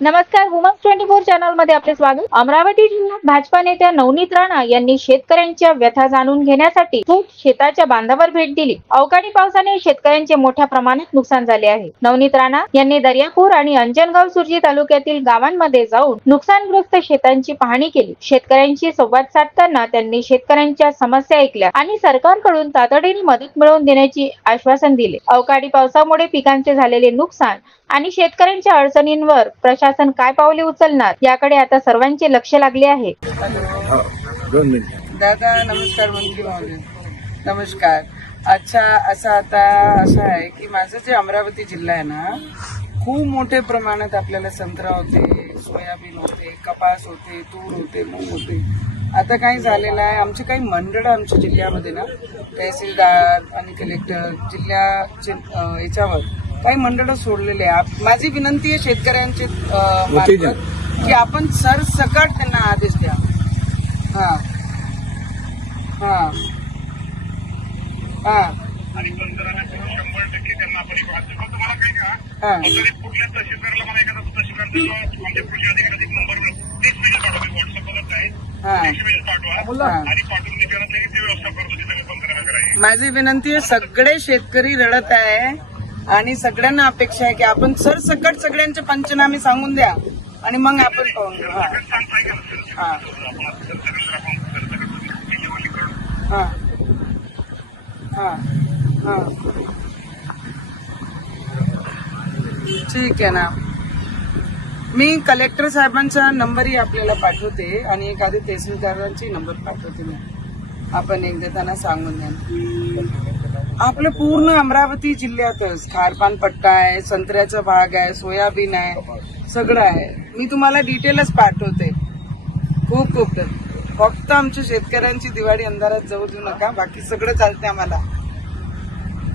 नमस्कार, women's 24 channel मध्ये आपले स्वागत। अमरावती जिल्ह्यात भाजपा नेत्या नवनीत राणा यांनी शेतकऱ्यांच्या व्यथा जाणून घेण्यासाठी थेट शेताच्या बांधावर भेट दिली। अवकाळी पावसाने शेतकऱ्यांचे मोठ्या प्रमाणात नुकसान झाले आहे। नवनीत राणा यांनी दर्यापूर आणि अंजनगाव सुर्जी तालुक्यातील गावांमध्ये जाऊन नुकसानग्रस्त शेतांची पाहणी केली। शेतकऱ्यांशी संवाद साधताना त्यांनी शेतकऱ्यांच्या समस्या ऐकल्या आणि सरकारकडून तातडीने मदत मिळवून देण्याचे आश्वासन दिले। अवकाळी पावसामुळे पिकांचे झालेले नुकसान आणि शेतकऱ्यांच्या अडचणींवर प्रशासन काय पावले उचलणार याकडे आता सर्वांचे लक्ष लागले आहे। दादा नमस्कार, मंत्री महोदय नमस्कार। अच्छा असं आहे की माझं जे अमरावती जिल्हा आहे ना, खूप मोठ्या प्रमाणात आपल्याला संत्रा होते, सोयाबीन होते, कपास होते, तूर होते, मूग होते। आता काय झालेलं आहे, आमचे काही मंडळ आमच्या जिल्ह्यामध्ये ना, तहसीलदार आणि कलेक्टर जिल्ह्याचे याच्यावर काही मंडळ सोडलेले आहे। माझी विनंती आहे शेतकऱ्यांचे की आपण सरसकट त्यांना आदेश द्या। हा हा हा आणि पंतप्रधानांना 100% त्यांना आपण एक वाद देतो। तुम्हाला काय का कुठल्या तहसीलदाराला मला एखादा तहसीलदार आमच्या कृषी अधिकाऱ्याचा नंबर 30 मिनिट पाठवा, व्हॉट्सअपवर आहे 30 मिनिट पाठवा आणि पाठवून देण्यात लगेच ती व्यवस्था करतो जिथे पंतप्रधानाकडे आहे। माझी विनंती आहे, सगळे शेतकरी रडत आहे आणि सगळ्यांना अपेक्षा आहे की आपण सरसकट सगळ्यांचे पंचनामे सांगून द्या आणि मग आपण ठीक आहे ना। मी कलेक्टर साहेबांचा नंबरही आपल्याला पाठवते आणि एखादी तहसीलदारांची नंबर पाठवते मी, आपण एकदा त्यांना सांगून द्या। आपल्या पूर्ण अमरावती जिल्ह्यातच खारपान पट्टा आहे, संत्र्याचा भाग आहे, सोयाबीन आहे, सगळं आहे। मी तुम्हाला डिटेलच पाठवते। खूप खूप फक्त आमच्या शेतकऱ्यांची दिवाळी अंधारात जाऊ देऊ नका, बाकी सगळं चालते आम्हाला।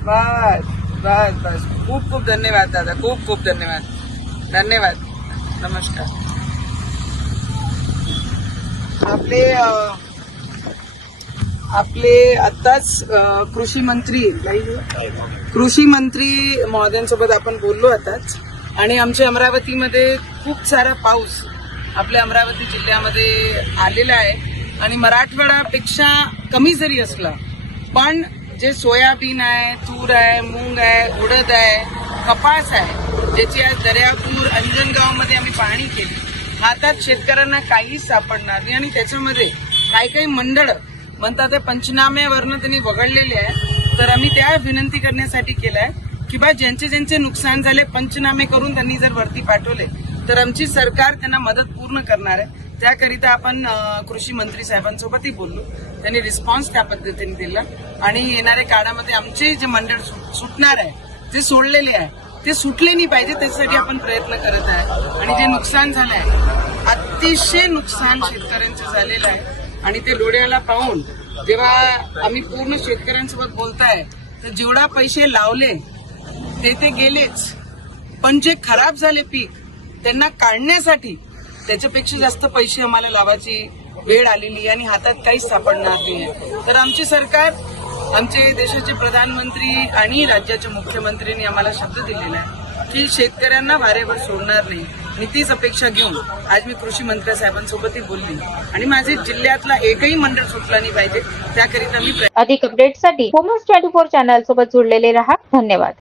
बस बस बस, खूप खूप धन्यवाद दादा, खूप खूप धन्यवाद धन्यवाद नमस्कार। आपले आताच कृषी मंत्री महोदयांसोबत आपण बोललो आताच, आणि आमच्या अमरावतीमध्ये खूप सारा पाऊस आपल्या अमरावती जिल्ह्यामध्ये आलेला आहे आणि मराठवाड्यापेक्षा कमी जरी असला पण जे सोयाबीन आहे, तूर आहे, मूग आहे, उडद आहे, कपास आहे, ज्याची आज दर्यापूर अंजनगाव मध्ये आम्ही पाहणी केली, हातात शेतकऱ्यांना काहीच सापडणार नाही। आणि त्याच्यामध्ये काही मंडळ म्हणतात ते पंचनाम्यावरनं त्यांनी वगळलेले आहे, तर आम्ही त्या विनंती करण्यासाठी केलाय की बा ज्यांचे नुकसान झाले पंचनामे करून त्यांनी जर वरती पाठवले तर आमची सरकार त्यांना मदत पूर्ण करणार आहे। त्याकरिता आपण कृषी मंत्री साहेबांसोबतही बोललो, त्यांनी रिस्पॉन्स त्या पद्धतीने दिला आणि येणाऱ्या काळामध्ये आमचे जे मंडळ सुटणार आहे, जे सोडलेले आहे ते सुटले नाही पाहिजे, त्यासाठी आपण प्रयत्न करत आहे। आणि जे नुकसान झालं आहे, अतिशय नुकसान शेतकऱ्यांचं झालेलं आहे आणि ते डोळ्याला पाहून जेव्हा आम्ही पूर्ण शेतकऱ्यांसोबत बोलताय तर जेवढा पैसे लावले ते गेलेच, पण जे खराब झाले पीक त्यांना काढण्यासाठी त्याच्यापेक्षा जास्त पैसे आम्हाला लावायची वेळ आलेली आणि हातात काहीच सापडणार नाही। तर आमची सरकार, आमचे देशाचे प्रधानमंत्री आणि राज्याच्या मुख्यमंत्र्यांनी आम्हाला शब्द दिलेला आहे की शेतकऱ्यांना वारेवर सोडणार नाही, आणि तीच अपेक्षा घेऊन आज मी कृषी मंत्री साहेबांसोबतही बोलली आणि माझे जिल्ह्यातला एकही मंडळ सुटला नाही पाहिजे, त्याकरिता मी अधिक अपडेटसाठी वुमन्स 24 चॅनल सोबत जोडलेले रहा। धन्यवाद।